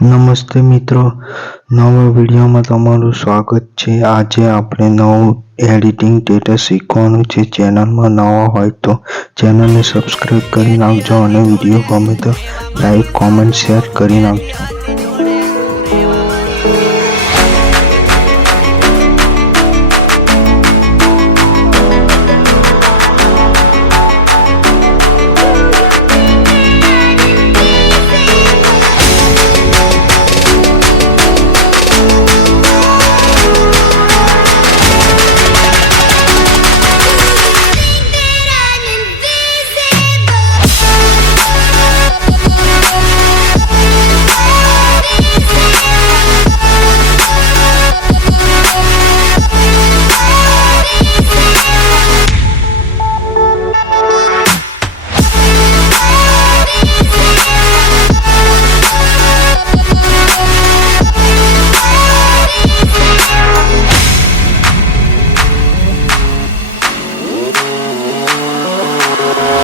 નમસ્તે મિત્રો, નવા વિડીયોમાં તમારું સ્વાગત છે। આજે આપણે નવું એડિટિંગ ડેટા શીખવાનું છે। ચેનલમાં નવા હોય તો ચેનલને સબસ્ક્રાઇબ કરી નાખજો અને વિડીયો ગમે તો લાઈક, કોમેન્ટ, શેર કરી નાખજો।